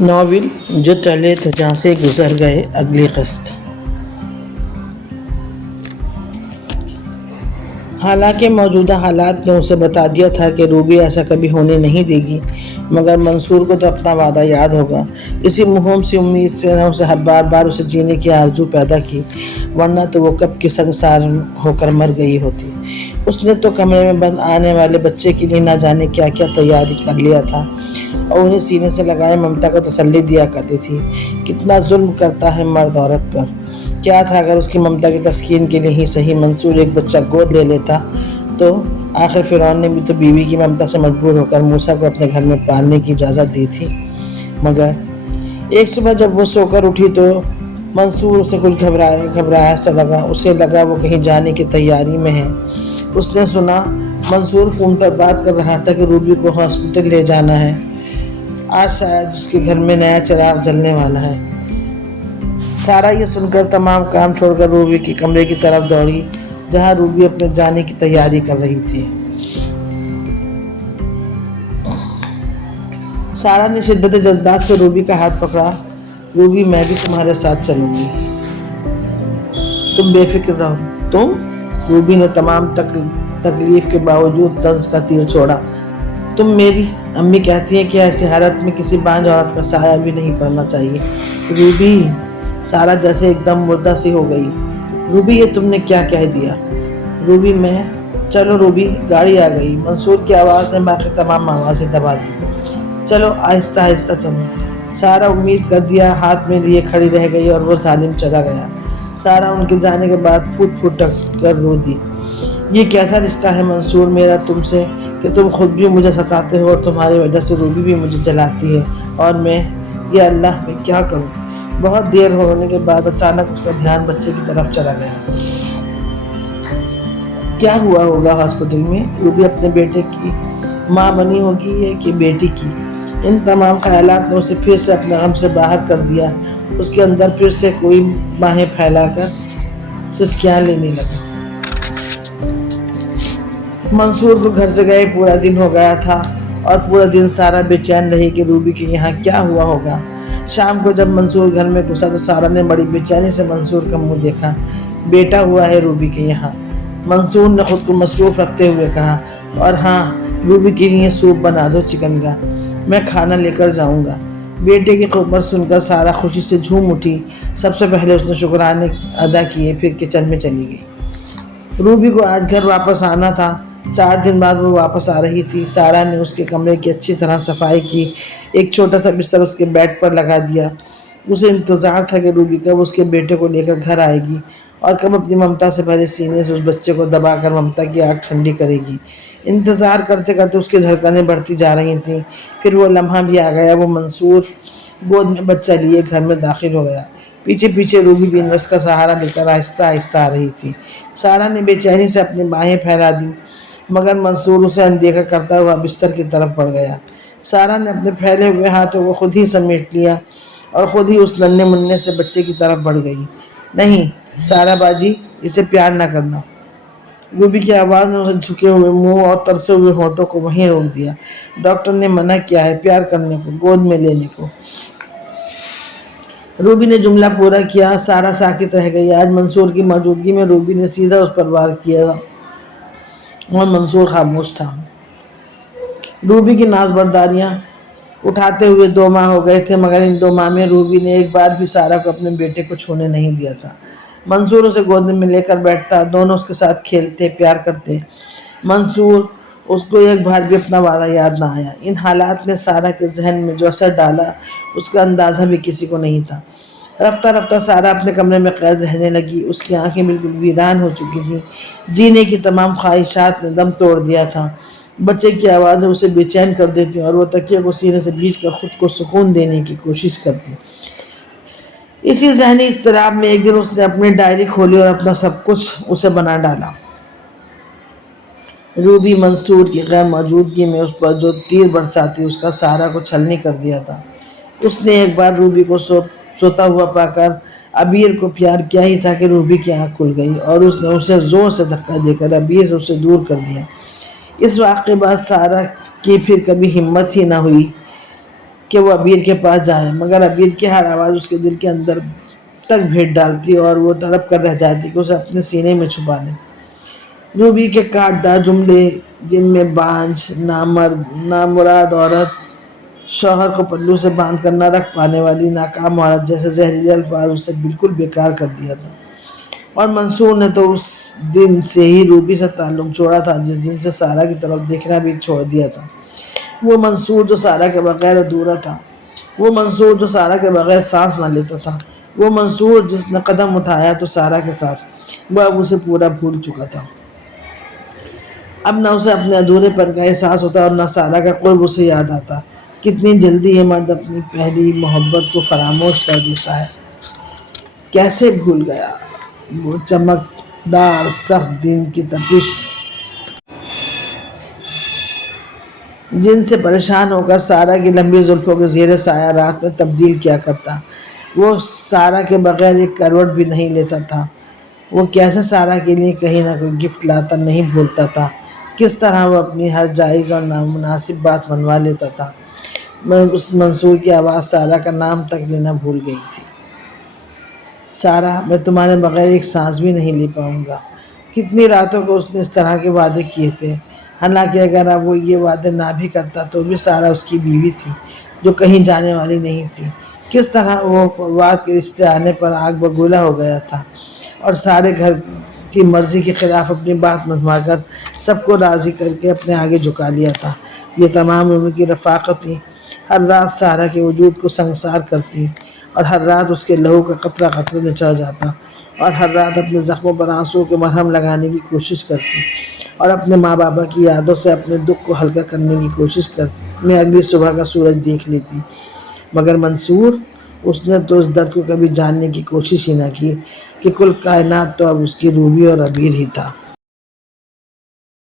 Novel جو ٹلے تو جہاں سے گزر گئے، اگلی قسط۔ حالانکہ موجودہ حالات نے اسے بتا دیا تھا کہ روبی ایسا کبھی ہونے نہیں دے گی، مگر منصور کو تو اپنا وعدہ یاد ہوگا۔ اسی مہم سی امید سے نے اسے بار بار اسے جینے کی آرزو پیدا کی، ورنہ تو وہ کب کی سنگسار ہو کر مر گئی ہوتی۔ اس نے تو کمرے میں بند آنے والے بچے کے لیے نہ جانے کیا کیا تیاری کر لیا تھا، اور انہیں سینے سے لگائے ممتا کو تسلی دیا کرتی تھی۔ کتنا ظلم کرتا ہے مرد عورت پر۔ کیا تھا اگر اس کی ممتا کی تسکین کے لیے ہی صحیح منصور ایک بچہ گود لے لیتا تو؟ آخر فرعون نے بھی تو بیوی کی ممتا سے مجبور ہو کر موسیٰ کو اپنے گھر میں پالنے کی اجازت دی تھی۔ مگر ایک صبح جب وہ سو کر اٹھی تو منصور اسے کچھ گھبرایا سا لگا۔ اسے لگا وہ کہیں جانے کی تیاری میں ہے۔ اس نے سنا منصور فون پر بات کر رہا تھا کہ روبی کو ہاسپٹل لے جانا ہے، آج شاید اس کے گھر میں نیا چراغ جلنے والا ہے۔ سارا یہ سن کر تمام کام چھوڑ کر روبی کے کمرے کی طرف دوڑی، جہاں روبی اپنے جانے کی تیاری کر رہی تھی۔ سارا نے شدت جذبات سے روبی کا ہاتھ پکڑا۔ روبی، میں بھی تمہارے ساتھ چلوں گی، تم بے فکر رہو۔ تم؟ روبی نے تمام تکلیف کے باوجود طنز کا تیر چھوڑا۔ تم میری امی کہتی ہیں کہ ایسی حالت میں کسی بانجھ عورت کا سایہ بھی نہیں پڑنا چاہیے۔ روبی، سارا جیسے ایک دم مردہ سی ہو گئی۔ روبی، یہ تم نے کیا کہہ دیا؟ روبی، میں… چلو روبی، گاڑی آ گئی۔ منصور کی آواز نے باقی تمام آوازیں دبا دی۔ چلو، آہستہ آہستہ چلو۔ سارا امید کر دیا ہاتھ میں لیے کھڑی رہ گئی اور وہ ظالم چلا گیا۔ سارا ان کے جانے کے بعد پھوٹ پھوٹ کر رو دی۔ یہ کیسا رشتہ ہے منصور میرا تم سے کہ تم خود بھی مجھے ستاتے ہو اور تمہاری وجہ سے روبی بھی مجھے جلاتی ہے، اور میں… یا اللہ، میں کیا کروں؟ بہت دیر ہونے کے بعد اچانک اس کا دھیان بچے کی طرف چلا گیا۔ کیا ہوا ہوگا ہاسپٹل میں؟ روبی اپنے بیٹے کی ماں بنی ہوگی یا کہ بیٹی کی؟ ان تمام خیالات نے اسے پھر سے اپنے غم سے باہر کر دیا۔ اس کے اندر پھر سے کوئی باہیں پھیلا کر سسکیاں لینے لگا۔ منصور کو گھر سے گئے پورا دن ہو گیا تھا، اور پورا دن سارا بے چین رہی کہ روبی کے یہاں کیا ہوا ہوگا۔ شام کو جب منصور گھر میں گھسا تو سارا نے بڑی بے چینی سے منصور کا منہ دیکھا۔ بیٹا ہوا ہے روبی کے یہاں، منصور نے خود کو مصروف رکھتے ہوئے کہا۔ اور ہاں، روبی کے لیے سوپ بنا دو چکن کا، میں کھانا لے کر جاؤں گا۔ بیٹے کی خبر سن کر سارا خوشی سے جھوم اٹھی۔ سب سے پہلے اس نے شکرانے ادا کیے، پھر کچن میں چلی گئی۔ روبی کو آج گھر واپس آنا تھا۔ 4 دن بعد وہ واپس آ رہی تھی۔ سارا نے اس کے کمرے کی اچھی طرح صفائی کی، ایک چھوٹا سا بستر اس کے بیڈ پر لگا دیا۔ اسے انتظار تھا کہ روبی کب اس کے بیٹے کو لے کر گھر آئے گی اور کب اپنی ممتا سے بھرے سینے سے اس بچے کو دبا کر ممتا کی آگ ٹھنڈی کرے گی۔ انتظار کرتے کرتے اس کی دھڑکنیں بڑھتی جا رہی تھیں۔ پھر وہ لمحہ بھی آ گیا۔ وہ منصور گود میں بچہ لیے گھر میں داخل ہو گیا۔ پیچھے پیچھے روبی بھی نرس کا سہارا لے کر آہستہ آہستہ آ رہی تھی۔ سارا نے بے چینی سے اپنی باہیں پھیلا دی، مگر منصور اسے اندیکھا کرتا ہوا بستر کی طرف بڑھ گیا۔ سارا نے اپنے پھیلے ہوئے ہاتھوں کو خود ہی سمیٹ لیا اور خود ہی اس ننھے منھے سے بچے کی طرف بڑھ گئی۔ نہیں سارا باجی، اسے پیار نہ کرنا۔ روبی کی آواز نے اسے جھکے ہوئے منہ اور ترسے ہوئے ہونٹوں کو وہیں روک دیا۔ ڈاکٹر نے منع کیا ہے پیار کرنے کو، گود میں لینے کو۔ روبی نے جملہ پورا کیا۔ سارا ساکت رہ گئی۔ آج منصور کی موجودگی میں روبی نے سیدھا اس پر وار کیا اور منصور خاموش تھا۔ روبی کی ناز برداریاں اٹھاتے ہوئے 2 ماہ ہو گئے تھے، مگر ان 2 ماہ میں روبی نے ایک بار بھی سارا کو اپنے بیٹے کو چھونے نہیں دیا تھا۔ منصور اسے گود میں لے کر بیٹھتا، دونوں اس کے ساتھ کھیلتے، پیار کرتے۔ منصور اس کو ایک بار بھی اپنا وعدہ یاد نہ آیا۔ ان حالات نے سارا کے ذہن میں جو اثر ڈالا اس کا اندازہ بھی کسی کو نہیں تھا۔ رفتہ رفتہ سارا اپنے کمرے میں قید رہنے لگی۔ اس کی آنکھیں بالکل ویران ہو چکی تھیں۔ جینے کی تمام خواہشات نے دم توڑ دیا تھا۔ بچے کی آوازیں اسے بے چین کر دیتی اور وہ تکیے کو سینے سے بھیج کر خود کو سکون دینے کی کوشش کرتی۔ اسی ذہنی اضطراب میں ایک دن اس نے اپنی ڈائری کھولی اور اپنا سب کچھ اسے بنا ڈالا۔ روبی منصور کی غیر موجودگی میں اس پر جو تیر برساتی، اس کا سارا کو چھلنی کر دیا تھا۔ اس نے ایک بار روبی کو سوتا ہوا پا کر عبیر کو پیار کیا ہی تھا کہ روبی کی آنکھ کھل گئی اور اس نے اسے زور سے دھکا دے کر عبیر سے اسے دور کر دیا۔ اس واقعے بعد سارا کی پھر کبھی ہمت ہی نہ ہوئی کہ وہ ابیر کے پاس جائے، مگر ابیر کی ہر آواز اس کے دل کے اندر تک بھیٹ ڈالتی اور وہ تڑپ کر رہ جاتی کہ اسے اپنے سینے میں چھپا لے۔ روبی کے کاٹدار جملے جن میں بانجھ، نامرد، نامراد عورت، شوہر کو پلو سے باندھ کر نہ رکھ پانے والی ناکام عورت جیسے زہریلے الفاظ اسے بالکل بیکار کر دیا تھا۔ اور منصور نے تو اس دن سے ہی روبی سے تعلق چھوڑا تھا جس دن سے سارا کی طرف دیکھنا بھی چھوڑ دیا تھا۔ وہ منصور جو سارا کے بغیر ادھورا تھا، وہ منصور جو سارا کے بغیر سانس نہ لیتا تھا، وہ منصور جس نے قدم اٹھایا تو سارا کے ساتھ، وہ اب اسے پورا بھول چکا تھا۔ اب نہ اسے اپنے ادھورے پن کا احساس ہوتا اور نہ سارا کا قرب اسے یاد آتا۔ کتنی جلدی یہ مرد اپنی پہلی محبت کو فراموش کر دیتا ہے۔ کیسے بھول گیا وہ چمکدار سخت دن کی تپش جن سے پریشان ہو کر سارا کی لمبی زلفوں کے زیر سایہ رات میں تبدیل کیا کرتا۔ وہ سارا کے بغیر ایک کروٹ بھی نہیں لیتا تھا۔ وہ کیسے سارا کے لیے کہیں نہ کوئی گفٹ لاتا نہیں بھولتا تھا۔ کس طرح وہ اپنی ہر جائز اور نامناسب بات منوا لیتا تھا۔ میں اس منصور کی آواز سارا کا نام تک لینا بھول گئی تھی۔ سارا، میں تمہارے بغیر ایک سانس بھی نہیں لے پاؤں گا۔ کتنی راتوں کو اس نے اس طرح کے وعدے کیے تھے۔ حالانکہ اگر اب وہ یہ وعدے نہ بھی کرتا تو بھی سارا اس کی بیوی تھی جو کہیں جانے والی نہیں تھی۔ کس طرح وہ فواد کے رشتے آنے پر آگ بگولا ہو گیا تھا اور سارے گھر کی مرضی کے خلاف اپنی بات منوا کر سب کو راضی کر کے اپنے آگے جھکا لیا تھا۔ یہ تمام عمر کی رفاقتیں ہر رات سارا کے وجود کو سنگسار کرتی اور ہر رات اس کے لہو کا قطرہ قطرہ نچڑ جاتا اور ہر رات اپنے زخموں پر آنسو کے مرہم لگانے کی کوشش کرتی اور اپنے ماں بابا کی یادوں سے اپنے دکھ کو ہلکا کرنے کی کوشش میں اگلی صبح کا سورج دیکھ لیتی۔ مگر منصور، اس نے تو اس درد کو کبھی جاننے کی کوشش ہی نہ کی کہ کل کائنات تو اب اس کی روبی اور ابیر ہی تھا۔